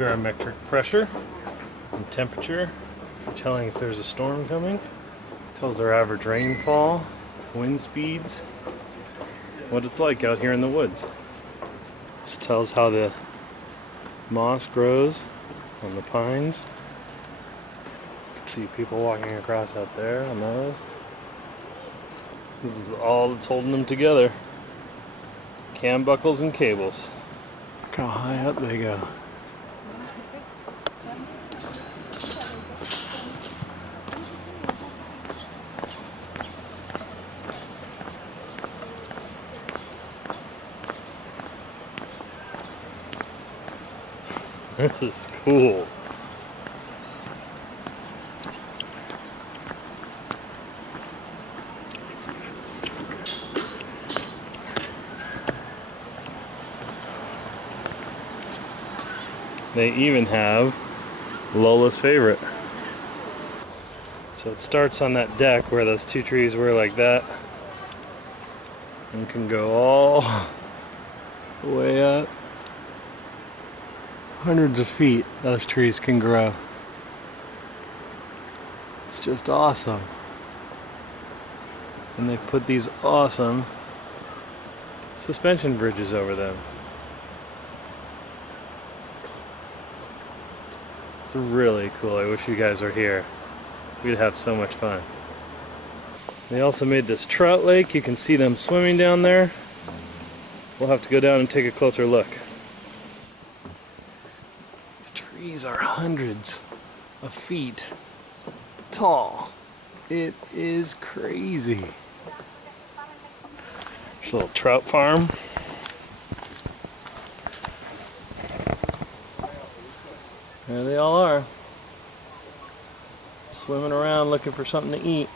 barometric pressure and temperature, telling if there's a storm coming. Tells their average rainfall, wind speeds, what it's like out here in the woods. This tells how the moss grows on the pines. You can see people walking across out there on those. This is all that's holding them together. Cam buckles and cables. Look how high up they go. This is cool. They even have Lola's favorite. So it starts on that deck where those two trees were like that, and can go all the way up. Hundreds of feet those trees can grow. It's just awesome. And they've put these awesome suspension bridges over them. It's really cool. I wish you guys were here. We'd have so much fun. They also made this trout lake. You can see them swimming down there. We'll have to go down and take a closer look. These are hundreds of feet tall. It is crazy. There's a little trout farm. There they all are. Swimming around looking for something to eat.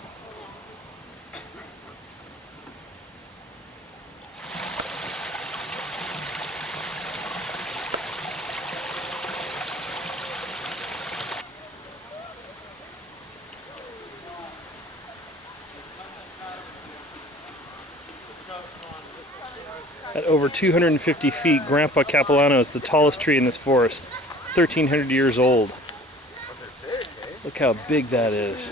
At over 250 feet, Grandpa Capilano is the tallest tree in this forest. It's 1,300 years old. Look how big that is.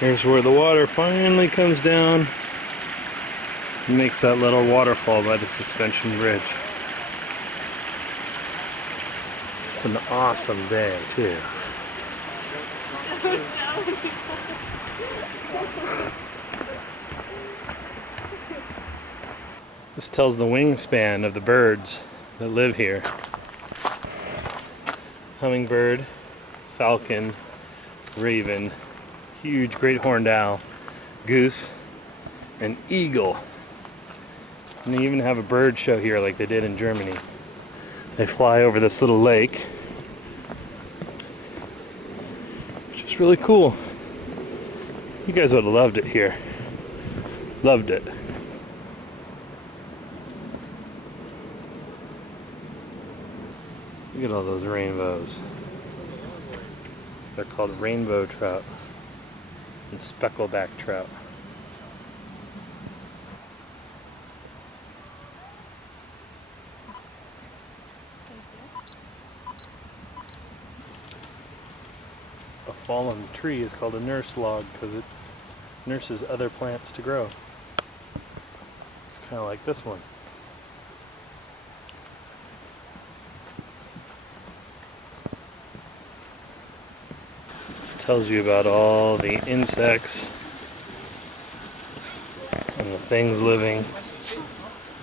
Here's where the water finally comes down and makes that little waterfall by the suspension bridge. It's an awesome day, too. This tells the wingspan of the birds that live here. Hummingbird, falcon, raven, huge great horned owl, goose, and eagle. And they even have a bird show here like they did in Germany. They fly over this little lake, which is really cool. You guys would have loved it here. Loved it. Look at all those rainbows. They're called rainbow trout and speckleback trout. A fallen tree is called a nurse log because it nurses other plants to grow. It's kind of like this one. This tells you about all the insects and the things living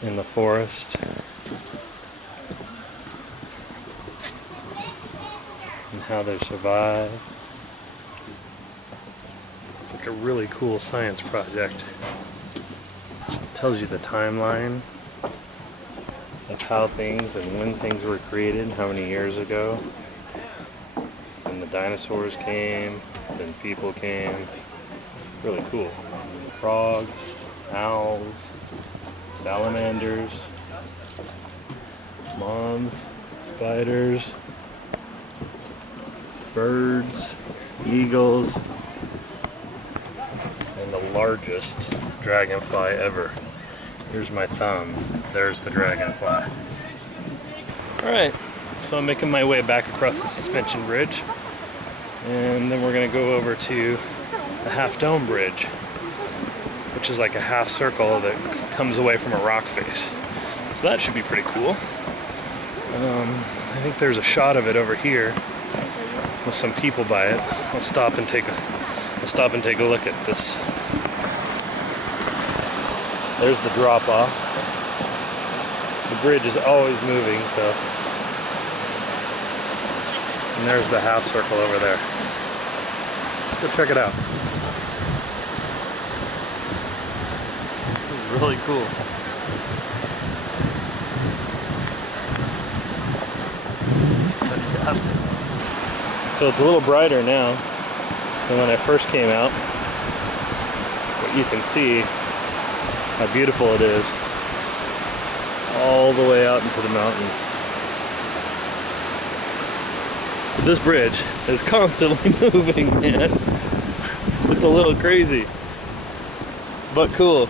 in the forest. And how they survive. It's like a really cool science project. It tells you the timeline of how things and when things were created, how many years ago. Then the dinosaurs came, then people came. Really cool. Frogs, owls, salamanders, moths, spiders, birds, eagles, and the largest dragonfly ever. Here's my thumb. There's the dragonfly. Alright, so I'm making my way back across the suspension bridge, and then we're going to go over to the Half Dome Bridge, which is like a half circle that comes away from a rock face. So that should be pretty cool. I think there's a shot of it over here with some people by it. I'll stop and take a look at this. There's the drop off. The bridge is always moving, so. And there's the half circle over there. Let's go check it out. This is really cool. Fantastic. So it's a little brighter now than when I first came out. But you can see how beautiful it is all the way out into the mountains. This bridge is constantly moving, man. It's a little crazy, but cool.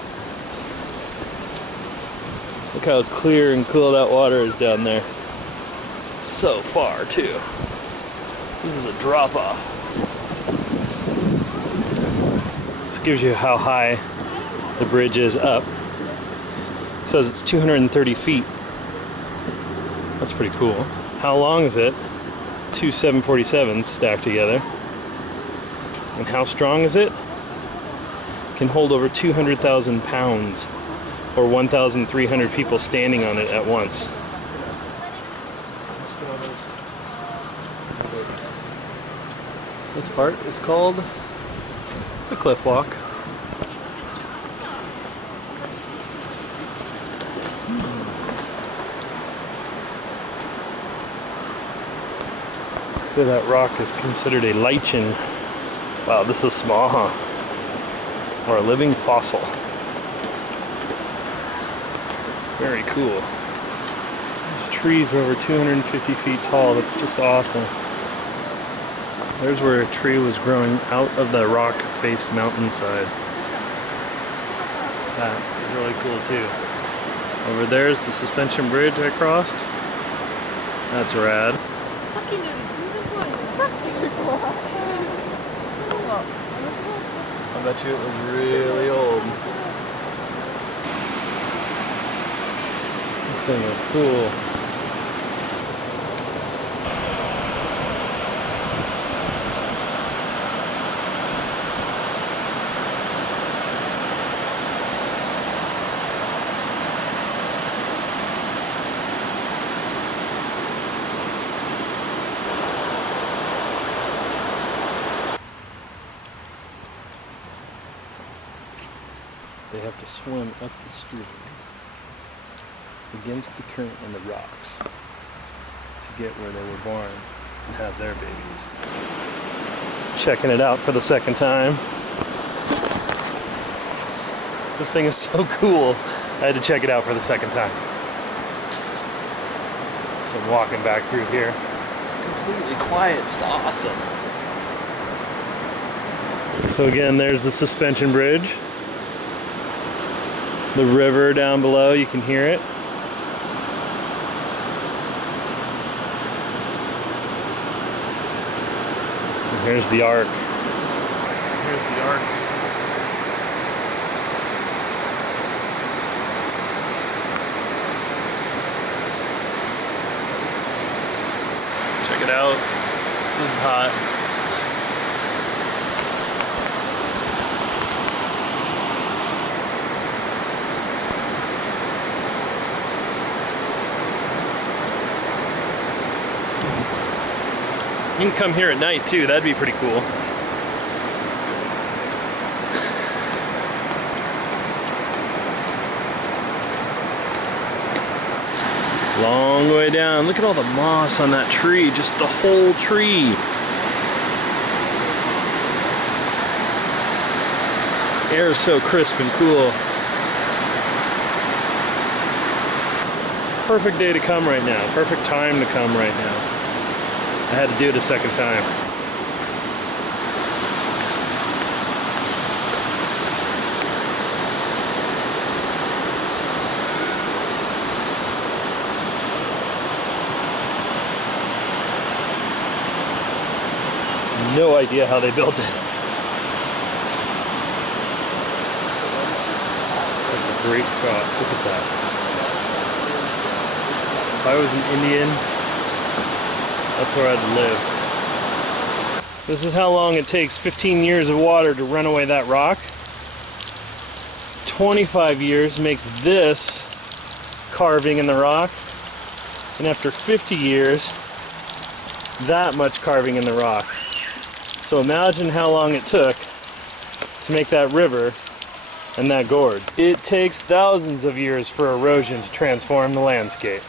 Look how clear and cool that water is down there. So far, too. This is a drop off. This gives you how high the bridge is up. It says it's 230 feet. That's pretty cool. How long is it? Two 747s stacked together. And how strong is it? It can hold over 200,000 pounds, or 1,300 people standing on it at once. This part is called the cliff walk. So that rock is considered a lichen. Wow, this is small, huh? Or a living fossil. Very cool. These trees are over 250 feet tall. That's just awesome. There's where a tree was growing out of the rock face mountainside. That is really cool too. Over there is the suspension bridge I crossed. That's rad. I bet you it was really old. This thing is cool. They have to swim up the stream against the current and the rocks to get where they were born and have their babies. Checking it out for the second time. This thing is so cool. I had to check it out for the second time. So I'm walking back through here. Completely quiet. It's awesome. So again, there's the suspension bridge. The river down below, you can hear it. And here's the arc. Here's the arc. Check it out. This is hot. You can come here at night too, that'd be pretty cool. Long way down. Look at all the moss on that tree, just the whole tree. Air is so crisp and cool. Perfect day to come right now. Perfect time to come right now. I had to do it a second time. no idea how they built it. That's a great shot. Look at that. If I was an Indian, that's where I'd live. This is how long it takes 15 years of water to run away that rock. 25 years makes this carving in the rock. And after 50 years, that much carving in the rock. So imagine how long it took to make that river and that gorge. It takes thousands of years for erosion to transform the landscape.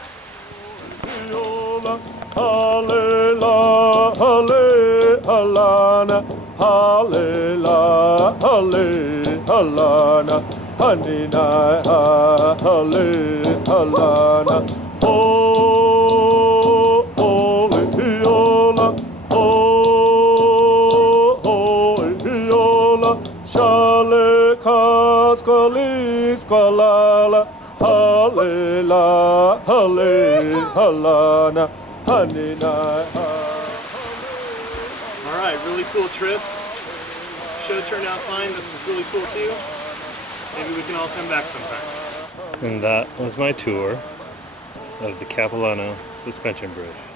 Alright, really cool trip. Show turned out fine. This is really cool too. Maybe we can all come back sometime. And that was my tour of the Capilano suspension bridge.